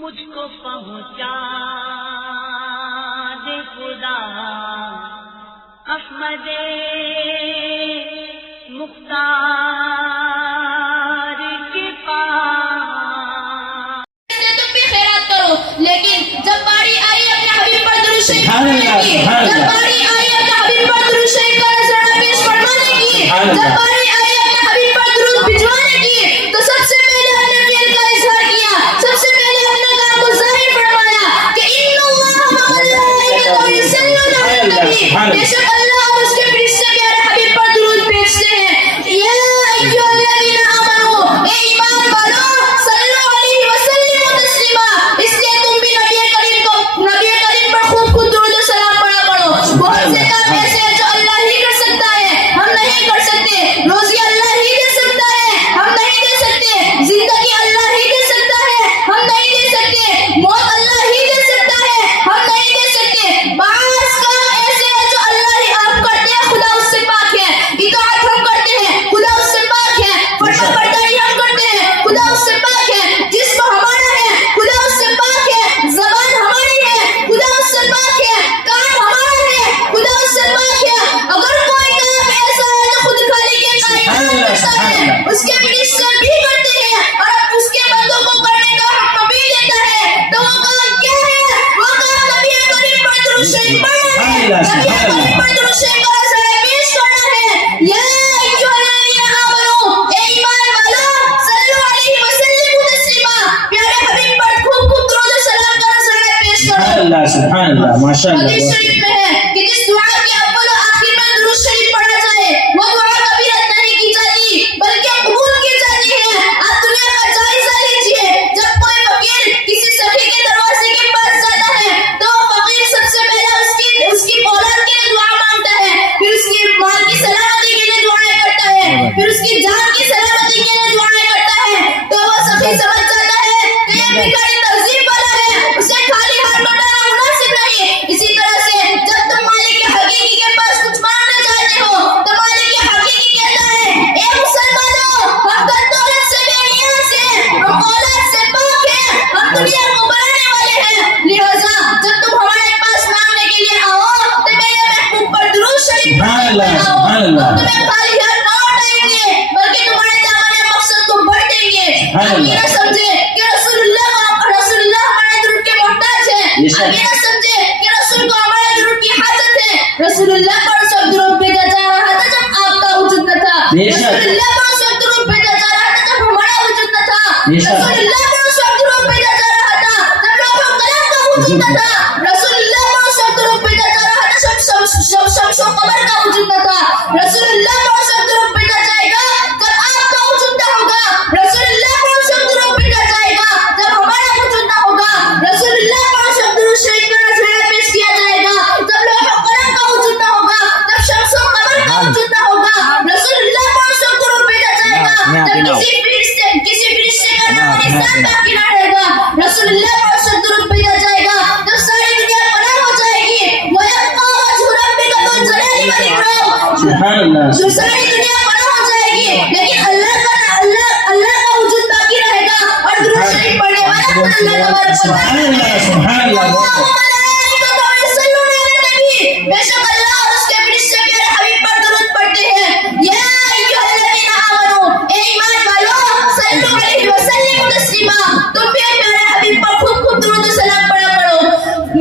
مجھ کو پہنچا دے خدا احمد مختار کے پاس. تم بھی خیرات کرو، لیکن جب باری آئی اپنے حبیب پر درود شریف پڑھنے کی، جب باری آئی اپنے حبیب پر درود شریف کا نذرانہ پیش فرمانے کی، جب باری آئی اپنے حبیب پر درود بھجوانے کی، تو سب سے پہلے ہم نے فعل کا اظہار کیا، سب سے پہلے ہم نے کام کو ظاہر فرمایا کہ ان اللہ وملائکتہ یصلون علی النبی، بے شک اللہ اور اس کے فرشتے پیارے حبیب پر درود بھیجتے ہیں. یا ایھا الذین آمنوا، اے ایمان والو، صلو علیہ وسلم تسلیما، اس لیے تم بھی نبی کریم پر خوب درود و سلام پڑھا کرو. بہت سے کام ایسے ہیں جو اللہ ہی کر سکتا ہے، ہم نہیں کر سکتے. روزی اللہ ہی دے سکتا ہے، ہم نہیں دے سکتے. زندگی اللہ ہی دے سکتا ہے، ہم نہیں دے سکتے. موت اللہ ہی دے سکتا ہے، ہم نہیں دے سکتے. بعض کام ایسے ہیں جو اللہ ہی آپ کرتے ہیں، خدا اس سے پاک ہے. اطاعت ہم کرتے ہیں، خدا اس سے پاک ہے. فرما برداری ہم کرتے ہیں، خدا اس سے پاک ہے. جسم ہمارا ہے، خدا اس سے پاک ہے. زبان ہماری ہے، خدا اس سے پاک ہے. کام ہمارا ہے، خدا اس سے پاک ہے. اگر کوئی کام ایسا ہے جو خود خالی کے قائم کرتا ہے، اس کے فرشتے بھی کرتے ہیں اور اس کے بندوں کو کرنے کا حکم بھی دیتا ہے، تو وہ کام کیا ہے؟ وہ کام نبی کریم پر درود شریف پڑھنا ہے، نبی کریم پر درود شریف کا نذرانہ پیش کرنا ہے. یا ایھا الذین آمنوا، اے ایمان والو، صلو علیہ وسلم تسلیما، پیارے حبیب پر خوب درود و سلام کا نذرانہ پیش کرو. سبحان اللہ ماشاءاللہ. حدیث شریف میں ہے کہ جس دعا کے اول و آخر میں درود شریف پڑھا جائے، وہ دعا کبھی رد نہیں کی جاتی بلکہ قبول کی جاتی ہے. آپ دنیا کا جائزہ لیجئے، جب کوئی فقیر کسی سخی کے دروازے کے پاس جاتا ہے تو وہ فقیر سب سے پہلے اس کی اولاد کے لیے دعا مانگتا ہے، پھر اس کی مال کی سلامتی کے لیے دعائیں کرتا ہے، پھر اس کی جان کی سلامتی کے لیے دعائیں کرتا ہے. تو وہ سخی سمجھ جاتا ہے کہ یہ بھکاری تہذیب والا ہے، اسے خالی ہاتھ لوٹانا مناسب نہیں. اسی طرح سے جب تم مالک حقیقی کے پاس کچھ مانگنے جاتے ہو تو مالک حقیقی کہتا ہے، اے مسلمانوں، ہم دن دولت سے بے نیاز ہیں، ہم اولاد سے پاک ہیں، ہم دنیا کو بنانے والے ہیں. لہذا جب تم ہمارے پاس مانگنے کے لیے آؤ تو میرے محبوب پر درود شریف پڑھو. ہم تمہیں خالی ہاتھ نہ لوٹائیں گے بلکہ تمہارے دامن مقصد کو بھر دیں گے. ہم یہ نہ سمجھے کہ رسول اللہ ہمارے درود کے محتاج ہے، ہم یہ نہ سمجھے کہ رسول کو ہمارے درود کی حاجت ہے. رسول اللہ پر اس وقت درود بھیجا جا رہا تھا جب آپ کا وجود نہ تھا. رسول اللہ پر اس وقت درود بھیجا جا رہا تھا جب ہمارا وجود نہ تھا. رسول اللہ پر اس وقت درود بھیجا جا رہا تھا جب لوح قلم کا وجود نہ تھا. رسول اللہ پر اس وقت درود بھیجا جا رہا تھا جب شمس و قمر کا وجود نہ تھا. رسول اللہ پر اس وقت درود بھیجا جائے گا جب آپ کا وجود نہ ہوگا. رسول اللہ پر اس وقت درود بھیجا جائے گا جب ہمارا وجود نہ ہوگا. رسول اللہ پر اس وقت درود شریف کا نذرانہ پیش کیا جائے گا جب لوح قلم کا وجود نہ ہوگا، جب شمس و قمر کا وجود نہ ہوگا. رسول اللہ پر اس وقت درود بھیجا جائے گا جب کسی فرشتے کا نام و نشان باقی نہ رہے گا. رسول اللہ پر اس وقت درود بھیجا جائے گا جب ساری دنیا فنا ہو جائے گی. وَيَبْقَى وَجْهُ رَبِّكَ ذُو الْجَلَالِ وَالْإِكْرَامِ، جو ساری دنیا فنا ہو جائے گی لیکن اللہ کا وجود باقی رہے گا اور درود شریف پڑھنے والا خود اللہ تبارک و تعالی ہے. بے شک اللہ اور اس کے فرشتے پیارے حبیب پر درود پڑھتے ہیں. یا ایھا الذین آمنوا، اے ایمان والو، صلو علیہ وسلم تسلیما، تم بھی پیارے حبیب پر خوب درود و سلام پڑھا کرو.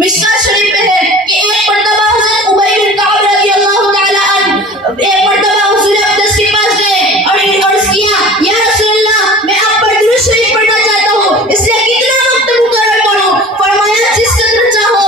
مشکاۃ شریف میں ہے کہ ایک مرتبہ حضرت ابی بن کعب رضی اللہ تعالی عنہ ایک مرتبہ حضور اقدس کے پاس گئے اور عرض کیا، یا رسول اللہ، میں آپ پر درود شریف پڑھنا چاہتا ہوں، اس لیے کتنا وقت مقرر کروں؟ فرمایا جس قدر چاہو.